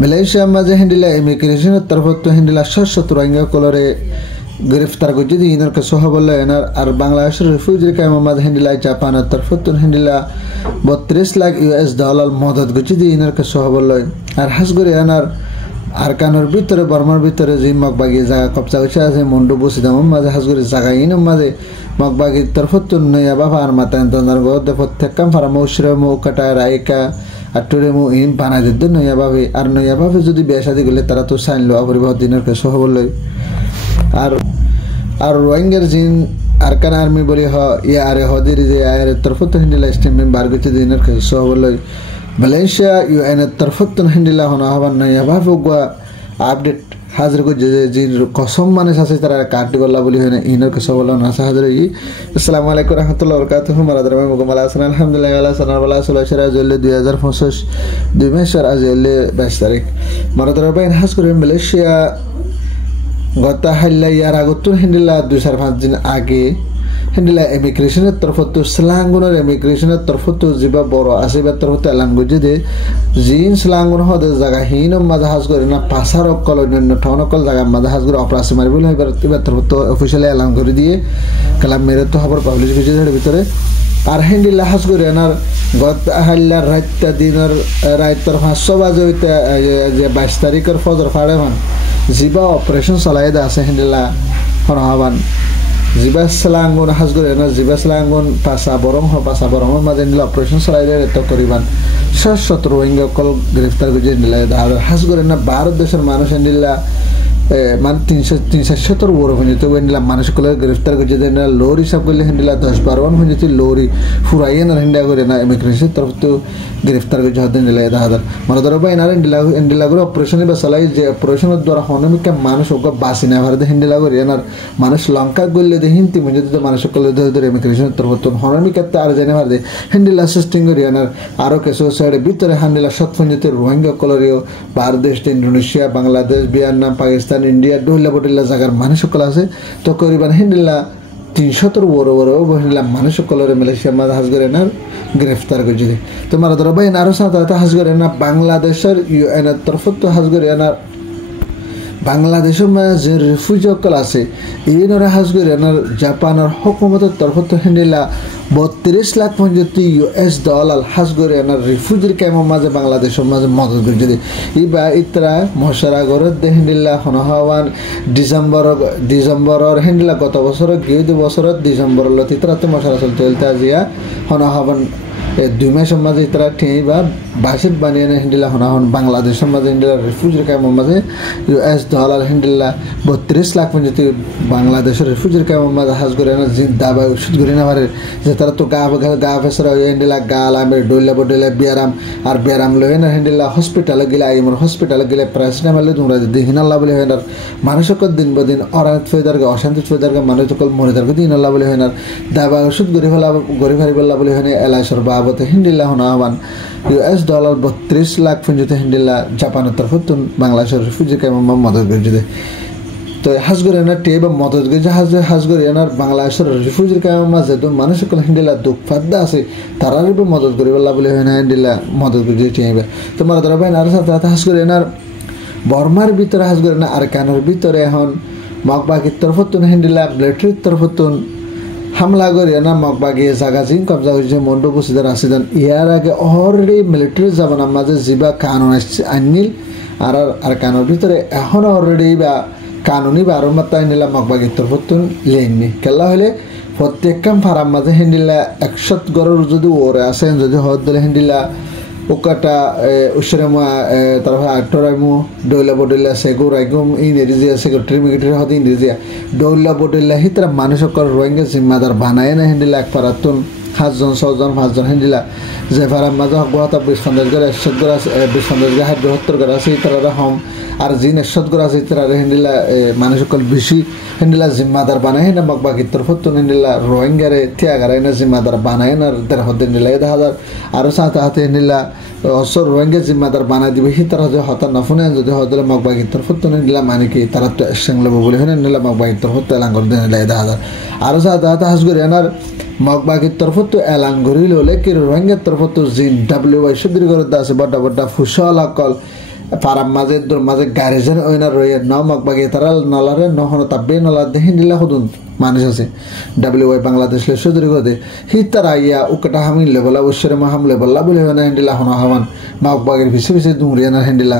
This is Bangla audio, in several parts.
মালয়েশিয়ার মাঝে হিন্দিলা ইমিগ্রেশনের তরফত হিন্দিলা 700 রোহিঙ্গা কলরে গ্রেফতার করছে ইনার কাছে হবল এনার আর বাংলাদেশের রিফিউজি ক্যাম্পের মাঝে হিন্দিলা জাপানের তরফত হিন্দিলা 32 লাখ US ডলার মদত করছে ইনার কাছে হবল আর হাস করে এনার আরকানোর ভিতরে বর্মার ভিতরে যে মগবাগি জায়গা কবজা হচ্ছে আছে মন্ডু বসিদাম মাঝে হাস করে জায়গা ইনের মাঝে মগবাগির তরফত নয়া বাবা আর মাতা তন্দার গদে প্রত্যেক কাম ফারা মৌশরে মৌ কাটা রাইকা আটরে মৌ ইন বানা দিতে নয়া ভাবে যদি বিয়া শাদী করলে তারা তো সাইন লওয়া পরিব দিনের কাছে হবল আর রোহিঙ্গার জিন আরকান আর্মি বলি ইয়া আরে হদির যে আয়ের তরফত হিন্দিলা স্টেমমেন্ট বার করতে দিনের কাছে হবল মালয়েশিয়া ইউএন এর তরফত হিন্দিলা হনা হবার নয়া ভাবে আপডেট হাজির করে যে কসম মানুষ আছে তারা কাটি বললা বলি হয় না ইনার কাছে বললো না হাজির আসসালামু আলাইকুম রহমতুল্লাহ বরকাতুহু মারাদার মুকম্মাল হাসান আলহামদুলিল্লাহ আল্লাহ সানার বালা সুলাশরা জলে 2025 2 মাসের আজ এলে 22 তারিখ মারাদার ভাই হাস করে মালয়েশিয়া গত হাল্লা ইয়ার আগতুন হিন্দিলা 2-5 দিন আগে হিন্দিলা ইমিগ্রেশনের তরফত স্লাঙ্গুনের ইমিগ্রেশনের তরফত যিবা বড় আছে বা তরফত ল্যাঙ্গুয়েজ দে জিন স্লাঙ্গুন হদে জায়গা হিন মাজাহাজ করে না পাসার অকল অন্যান্য ঠন অকল জায়গা মাজাহাজ করে অপারেশন মারিবল হইবার তরফত অফিসিয়ালি এলান করে দিয়ে কালাম মেরে তো খবর পাবলিশ হয়েছে এর ভিতরে আর হিন্দিলা হাস করে এনার গত হাল্লার রাতটা দিনের রাতের 500 বাজে হইতে যে 22 তারিখের ফজর ফাড়ে মান যিবা অপারেশন চলাই দা আছে হিন্দিলা হরহাবান জিবা স্লাঙ্গন হাজ করে না জিবা স্লাঙ্গন পাসা বরং মাঝে নিলে অপারেশন চলাই দেয় এত করিবান 700 রোহিঙ্গা কল গ্রেফতার করে নিলে হাজ করে না ভারত দেশের মানুষ নিলা মানে 300-400 বড় হয়ে যেত নিলাম মানুষ কলে গ্রেফতার করে না লোর হিসাব করলে হিন্দিলা 10-12 হয়ে যেত লোরি ফুরাইয়ে না হিন্দিয়া করে না ইমিগ্রেশন তরফ তো গ্রেফতার করে হতে নিলে হাজার মানে ধরো বা এনার হিন্দিলা করে অপারেশন বা চালাই যে অপারেশনের দ্বারা হনমিকা মানুষ ওকে বাঁচি না ভারতে হিন্দিলা করে এনার মানুষ লঙ্কা করলে দে হিন্দি মনে যেত মানুষ কলে ধরে ইমিগ্রেশন তরফ তো হনমিকাতে আর জানে ভারতে হিন্দিলা সিস্টেম করে এনার আরও কিছু সাইডে ভিতরে হান্দিলা সৎফঞ্জিতে রোহিঙ্গা কলরিও Bangladesh Indonesia Bangladesh Vietnam Pakistan India ডোহলা বটিল্লা জায়গার মানুষ সকল আছে তো করিবান হিন্দিলা 300 বড় হিন্দিলা মানুষ সকলের মালয়েশিয়ার মাঝে হাজ করে না গ্রেফতার করে যদি তোমার ধরো ভাই আরো সাথে হাজ করে না বাংলাদেশের ইউএন এর তরফত তো হাজ করে না বাংলাদেশের মাঝে যে রিফিউজি সকল আছে এইনারা হাজ করে না জাপানের হুকুমতের তরফত হিন্দিলা 32 লাখ US ডলার হাজ করে না রিফিউজির ক্যাম্পের মাঝে বাংলাদেশের মাঝে মদত করে যদি ইবা ইতরা মশারা গরত দে হিন্দিলা হনহাওয়ান ডিসেম্বরের হিন্দিলা গত বছর গিয়ে 2 বছরের ডিসেম্বরের লতিতরাতে মশারা চলতে আজিয়া হনহাওয়ান 2 মাসের মাঝে ইতরা ঠিক বা বাসিত বানিয়ে হিন্দিলা হনহাওয়ান বাংলাদেশের মাঝে হিন্দিলা রিফিউজির ক্যাম্পের মাঝে US ডলার হিন্দিলা 32 লাখ বাংলাদেশের রিফিউজির ক্যাম্পের মাঝে হাজ করে না দাবা ওষুধ করে না পারে যে তারা তো গা ফেসরা হিন্দিলা গাল আমের ডইলা বডইলা বিয়ারাম লয়ে না হিন্দিলা হসপিটালে গেলে আইমর হসপিটালে গেলে প্রেসিডেন্ট মারলে তোমরা দিহিনাল্লাহ বলে হয় না মানুষকে দিন বদিন অরাত ফয়দারকে অশান্তি ফয়দারকে মানুষ সকল মরে যারকে দিহিনাল্লাহ বলে হয় না দাবা ওষুধ গরি ফেলা বলে হয় না এলাইসর বাবতে হিন্দিলা হনাবান US ডলার 32 লাখ হিন্দিলা জাপানের তরফত বাংলাদেশের রিফিউজি ক্যাম্পে মদত করে তো হাজ করে না টেব মদত গেছে হাজ করে এনার বাংলাদেশের রিফিউজির ক্যাম্পের মাঝে তো মানুষ সকল হিন্দিলা দুঃখ ফাদ্দা আছে তারারই মদত করি বললা বলে হয় না হিন্দিলা মদত করে টেবে তোমার ধরা ভাই আর সাথে হাজ করে এনার বর্মার ভিতরে হাজ করে না আর কানের ভিতরে এখন মগবাগির তরফত হিন্দিলা মিলিটারির তরফত হামলা করে না মগবাগি জায়গা জিন কবজা হয়েছে মন্ডু বসিদার আসিদান ইয়ার আগে অলরেডি মিলিটারি জামানার মাঝে যিবা কানুন আসছে আইনিল আর কানুর ভিতরে এখন অলরেডি বা কানুনি বা আরো মাত্রা হিন্দিলা মগবাগির তরফত লেননি কেলা হলে প্রত্যেক কাম ফারাম মাঝে হিন্দিলা 100 গড়ের যদি ওরে আসেন যদি হদ দিলে হিন্দিলা ওকাটা উশরেমা তারপর আটরাইমু ডইলা বডইলা সেগুরাইগুম ইংরেজিয়া সেক্রেটারি মিলিটারি হদ ইংরেজিয়া ডইলা বডইলা হিতরা মানুষ সকল রোহিঙ্গা জিম্মাদার বানায় না হিন্দিলা এক পারাতুন 5জন হিন্দিলা যে ফারাম মাঝে হক 20 করে 100 করে 20 করে 72 করে আছে তারা হম আর জিন 100 করে আছে তারা হিন্দিলা মানুষ সকল বেশি হিন্দিলা জিম্মাদার বানায় না মগবাগির তরফত হিন্দিলা রোহিঙ্গারে ত্যাগারায় না জিম্মাদার বানায় না তার হদ হিন্দিলা 1000 আরো সাথে হিন্দিলা অসর রোহিঙ্গা জিম্মাদার বানাই দিবে সি তারা যদি হতা নফুনে যদি হদলে মগবাগির তরফত নিলা মানে কি তারা তো একসঙ্গে লব বলে হয় নিলা মগবাগির তরফত এলান করে দিন 1000 আরো সাথে হাজ করে এনার মগবাগির তরফত এলান করিল হলে কি রোহিঙ্গার তরফত জিন WY সুদীর করে আছে বড় ফুসল আকল faram maze dur maze garrison oina roye no magbagi taral nolare no hono tabbe nolade hindila hudun মানুষ আছে WY বাংলাদেশ লে সুদরি গদে হিতারা ইয়া উকটা হামিল লেবলা উশরে মাহাম লেবলা বলে না হ্যান্ডেলা হন হামান মাকবাগের পিছে পিছে দুমরিয়ানা হ্যান্ডেলা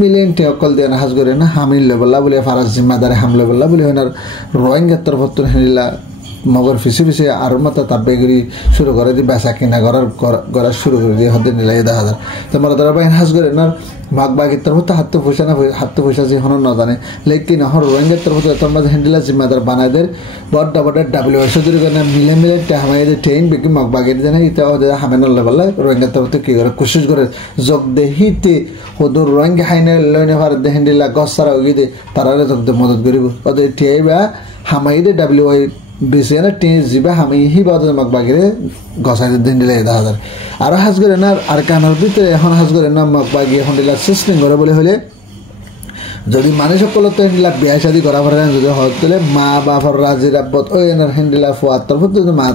মিলিয়ন টে অকল দেনা হাজ করে না হামিল লেবলা বলে ফারাজ জিম্মাদারে হামলে বলা বলে হনার রোহিঙ্গা তরফতন হ্যান্ডেলা মগর পিছে পিছে আর মতো তাবেগরি শুরু করে দি বেচা কিনা করার শুরু করে দিয়ে হতে নিলাই 10,000 তোমার দ্বারা বাইন হাজ করে না মাকবাগের তরফ হাত পয়সা যে হন না জানে লেকিন হর রোহিঙ্গার তরফ তোর মাঝে হ্যান্ডেলা জিম্মাদার বানাইদের বড় WY সুদরি করে মিলে হামাইদের ট্রেন বেকি মাকবাগের জানে ইতা ওদের হামেন লেভেল রোহিঙ্গার তরফ কি করে কোশিশ করে যোগ দেহিতে হদুর রোহিঙ্গা হাইনে লইনে ভারত দে হ্যান্ডেলা গসারা ওগিদে তারারে যোগ দে মদত করিব ওদের টিআইবা হামাইদের WY বিসিয়ানা টি জিবা হামি হি বাদ মাকবাগিরে গসাই দিন দিলে 10,000 আর হাজ করে না আর কানার ভিতরে এখন হাজ করে না মাকবাগি এখন দিলা সিস্টেম করে বলে হলে যদি মানুষ সকলতে হ্যান্ডিলা বিয়া শাদি করা পারে যদি হতলে মা বাবার রাজির আব্বত ওই এনার হ্যান্ডিলা ফুয়ার তরফ যদি মা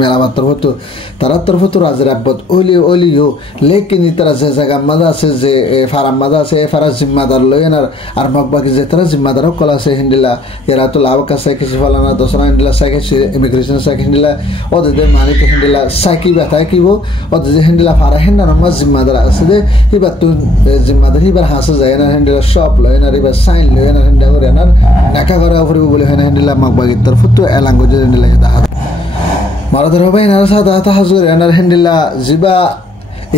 মেলামার তরফ তারা তরফ রাজির আব্বত ওলিও লেকিন তারা যে জায়গা মাদা আছে যে ফারাম মাদা আছে ফারা জিম্মাদার লই এনার আর মকবাকি যে তারা জিম্মাদার সকল আছে হ্যান্ডিলা এরা তো লাভ কাছে কিছু ফলানা দশরা হ্যান্ডিলা সাইকে ইমিগ্রেশন সাইকে হ্যান্ডিলা ওদের মানিক হ্যান্ডিলা সাইকি ব্যথা কিব ওদের যে হ্যান্ডিলা ফারা হ্যান্ডার আমার জিম্মাদার আছে যে এবার তো জিম্মাদার এবার হাসে যায় না হ্যান্ডিলা সব লয়নার এবার সাইন লয়নার হ্যান্ডা করে এনার নাকা করা ফুরিব বলে হয় না হ্যান্ডিলা মাকবাগির তরফ তো এলাঙ্গুজে হ্যান্ডিলা দাহাত মারাদের হবে এনার সাথে হাতা হাজুর এনার হ্যান্ডিলা জিবা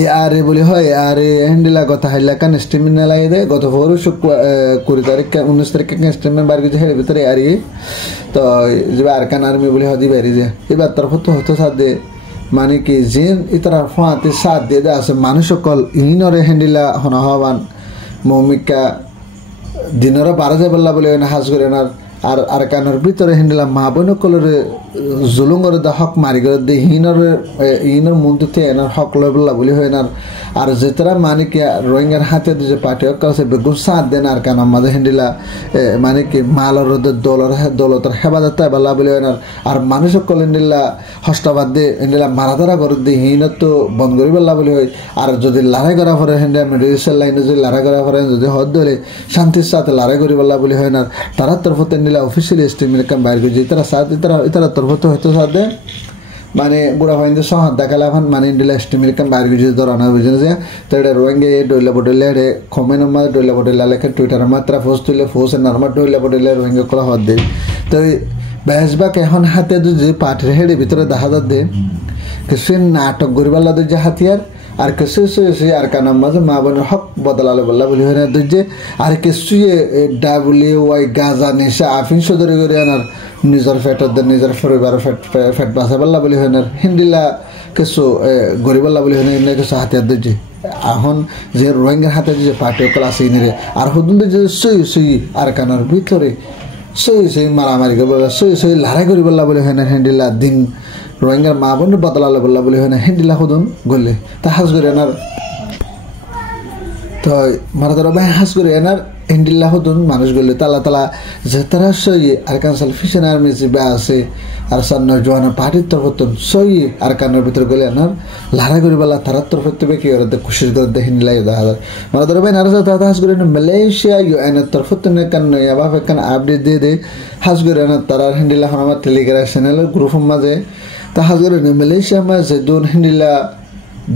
এ আরে বলে হয় আরে হ্যান্ডিলা কথা হাইলা কান স্টিমিন লাগে দে গত 20 তারিখ 19 তারিখ স্টিমিন বার গেছে হের ভিতরে আরে তো জিবা আরকান আর্মি বলে হদি বাইরে যে এবার তরফ তো হতো সাথে মানে কি জিন ইতরা ফাতে সাথ দিয়ে আছে মানুষ সকল ইনরে হ্যান্ডিলা হনা হওয়ান মৌমিকা দিনের 12 বললা বলে হাজ করে না আর আর কানের ভিতরে হ্যান্ডিলা মা বোন কলরে জুলুম করে দা হক মারি করে দে ইনর মন্দিতে এনার হক লয় বললা বলে হয় না আর যেতরা মানে কি রোহিঙ্গার হাতে যে পার্টি কাছে বেগুন সাথ দেন আর কান আমাদের হ্যান্ডিলা মানে কি মালর দৌলতর হেফাজত বললা বলে হয় না আর মানুষ সকল হ্যান্ডিলা হস্তাবাদ দে হ্যান্ডিলা মারাধারা করে দে হিনত তো বন্ধ করি বললা বলে হয় আর যদি লড়াই করা পরে হ্যান্ডিলা মেডিকেল লাইনে যদি লড়াই করা পরে যদি হদ ধরে শান্তির সাথে লড়াই করি বললা বলে হয় না তারা তরফতে অফিসিয়ালি স্টেটমেন্ট কাম বাইর করে ইতারা সাথ ইতারা তরফতে হয়তো সাথে মানে বুড়া ভাইন্দে সহাদ দেখালা ভান মানে ইন্ডিয়া স্টেটমেন্ট কাম বাইর করে ধরানো বুঝেন যে তাহলে রোহিঙ্গা ডইলা বডলে রে কমেন্ট মা ডইলা বডলে লেখে টুইটার মাত্রা পোস্ট তুলে পোস্ট নরমাল ডইলা বডলে রোহিঙ্গা কলা হদ দে তো বেশবাক এখন হাতে যে পাঠের হেডে ভিতরে দেখা দে কিছু নাটক গরিবাল্লা যে হাতিয়ার আর কিছু আর কানার মাঝে মা বোনের হক বদলালে বললা বলি হয় না যে আর কিছু WY গাজা নেশা আফিং সদরি করে আনার নিজের ফেটের নিজের পরিবারের ফেট বাসা বললা বলি হয় না হিন্দিলা কিছু গরিবাল্লা বলি হয় না কিছু হাতিয়ার দিচ্ছে এখন যে রোহিঙ্গার হাতে যে পার্টি কল আছে ইনিরে আর হুদুন যে সই আর কানার ভিতরে সই মারামারি করে বললা সই লড়াই করি বললা বলি হয় না হিন্দিলা দিন রোহিঙ্গার মা বোনের বদলালে বললা বলে হয় না হ্যান্ডিলা হুদুন গলে তা হাজ করে এনার তো মারাদার ভাই হাজ করে এনার হ্যান্ডিলা হুদুন মানুষ গলে তালা যে তারা সই আর কান সালফিশন আর্মি যে আছে আর সান্ন জোয়ানা পার্টির তরফতন সই আর কানের ভিতরে গলে এনার লড়াই করি বললা তারার তরফতে কি করে খুশি করে দে হ্যান্ডিলা মারাদার ভাই নারাজ তাতা হাজ করে মালয়েশিয়া UN এর তরফতন কান ইয়াবাফ কান আপডেট দিয়ে দে হাজ করে এনার তারার হ্যান্ডিলা হন আমার টেলিগ্রাম চ্যানেলের গ্রুপের মাঝে তাহাজরে মালয়েশিয়া মাঝে দুন হ্যান্ডিলা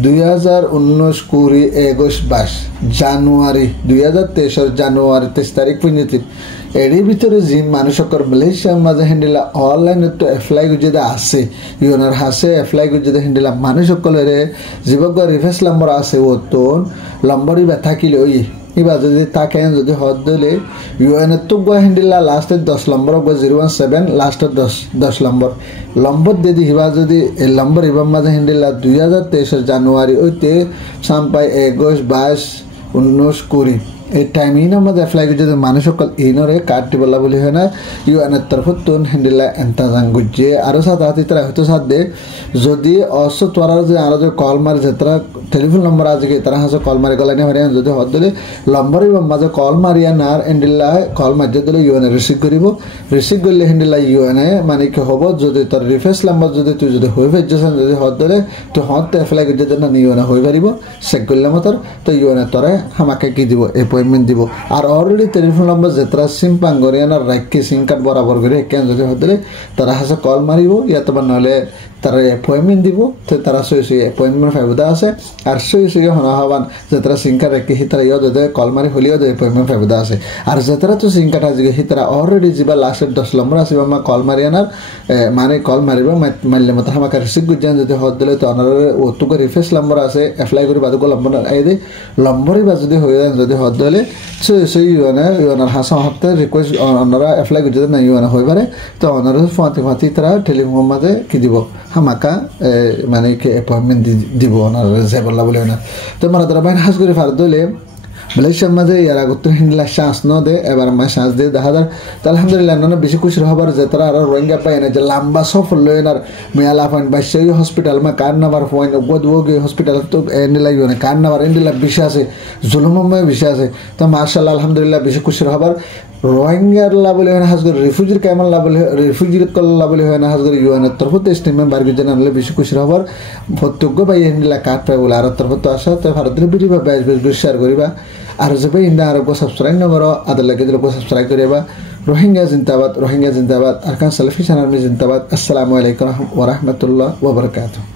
2019-20 জানুয়ারি 2023 জানুয়ারি 23 তারিখ পর্যন্ত এর ভিতরে যে মানুষকর মালয়েশিয়ার মাঝে হ্যান্ডিলা অনলাইনে তো অ্যাপ্লাই করে আছে ইউনার হাসে অ্যাপ্লাই করে হ্যান্ডিলা মানুষ সকলের জীবক রিফারেন্স নম্বর আছে ও তো নম্বরই থাকিলে ওই এবার যদি তাকে যদি হদ দিলে UN তো হ্যান্ডিলা লাস্টের 10 নম্বর 017 লাস্টের 10 নম্বর দিদি হিবা যদি এই নম্বর এবার মাঝে হ্যান্ডিলা 2023 জানুয়ারি ওইতে সাম্পাই 21, 22, 19, 20 এই টাইমিংয়ের মধ্যে এপ্লাই করে যদি মানুষ সকল ইনরে কার্ড দিবলা বলি হয় না ইউএনের তরফত তুন হিন্দিলা এন্তাজাং গুজিয়ে আরও সাথে হাতি তারা হয়তো সাথ দে যদি অস তোরা যে আরও যে কল মারি যে তারা টেলিফোন নম্বর আছে কি তারা হাসে কল মারি গলানি হরিয়ান যদি হদ দিলে লম্বরই মাঝে কল মারিয়া নার এন্ডিল্লা কল মারিয়ে দিলে ইউএনে রিসিভ করিব রিসিভ করলে হিন্দিলা ইউএনে মানে কি হব যদি তোর রিফ্রেশ নাম্বার যদি তুই যদি হয়ে ফেলছেন যদি হদ দিলে তুই হদ এপ্লাই করে যদি না ইউএনে হয়ে পারিব চেক করলে মতো তো ইউএনে তোরে আমাকে কি দিব এপয়েন্টমেন্ট দিব আর অলরেডি টেলিফোন নম্বর যেতরা সিম পাঙ্গরিয়ানার রাখি সিম কার্ড বরাবর করে কেন যদি হদ দিলে তারা হাসে কল মারিব ইয়াতবা নহলে তারা এপয়েন্টমেন্ট দিব তো তারা সই এপয়েন্টমেন্ট ফাইবদা আছে আর সই হনা হবান যেতরা সিম কার্ড রাখি হিতারা ইয় যদি কল মারি হলিও এপয়েন্টমেন্ট ফাইবদা আছে আর যেতরা তো সিম কার্ড আছে হিতারা অলরেডি যা লাস্টের 10 নম্বর আছে আমার কল মারিয়ানার মানে কল মারিব মারলে মতো আমাকে রিসিভ করছেন যদি হদ দিলে তো অনার ওটুকু রিফ্রেশ নম্বর আছে এপ্লাই করে বাদুক নম্বর আই দে নম্বরই বা যদি হয়ে যান যদি হদ দিলে সেই ইউএনার হাসা হাতে রিকোয়েস্ট অনারা এপ্লাই করছে না ইউএনা হয়ে পারে তো অনারা ফাঁতি তারা টেলিফোন মাঝে কি দিব হামাকা মানে কি এপয়েন্টমেন্ট দিব ওনার যে বললা বলে না তো মানে তারা বাইরে হাস করে ফার দিলে মালয়েশিয়ার মাঝে ইয়ার আগত হিন্দিলা চান্স ন দে এবার আমার চান্স দিয়ে দেখা যায় তো আলহামদুলিল্লাহ না বেশি খুশি হবার যে তারা আরো রোহিঙ্গা পাই না যে লম্বা সফল লইনার মেয়ালা পয়েন্ট বাইশই হসপিটাল মা কার নাম্বার পয়েন্ট গদওগে হসপিটাল তো এন্ডিলা ইউনে কার নাম্বার এন্ডিলা বেশি আছে জুলুমময় বেশি আছে তো মাশাআল্লাহ আলহামদুলিল্লাহ বেশি খুশি হবার রোহিঙ্গার লাভলে হয় না হাজগর রিফিউজির কেমন লাভলে রিফিউজির কল লাভলে হয় না হাজগর ইউএনের তরফতে স্টেটমেন্ট বার করে জানালে বেশি খুশি হবার প্রত্যেক ভাই এন্ডিলা কার্ড পাই বলে আর তরফত আসা তো ভারতের ভিডিও বা বেশ শেয়ার করিবা আর যে ভাই ইন্দা আর সাবস্ক্রাইব না করো আদার লাগে দিলে সাবস্ক্রাইব করিবা রোহিঙ্গা জিন্দাবাদ আর কান সেলফি চ্যানেল জিন্দাবাদ আসসালামু আলাইকুম ওয়া রাহমাতুল্লাহ ওয়া বারাকাতুহু।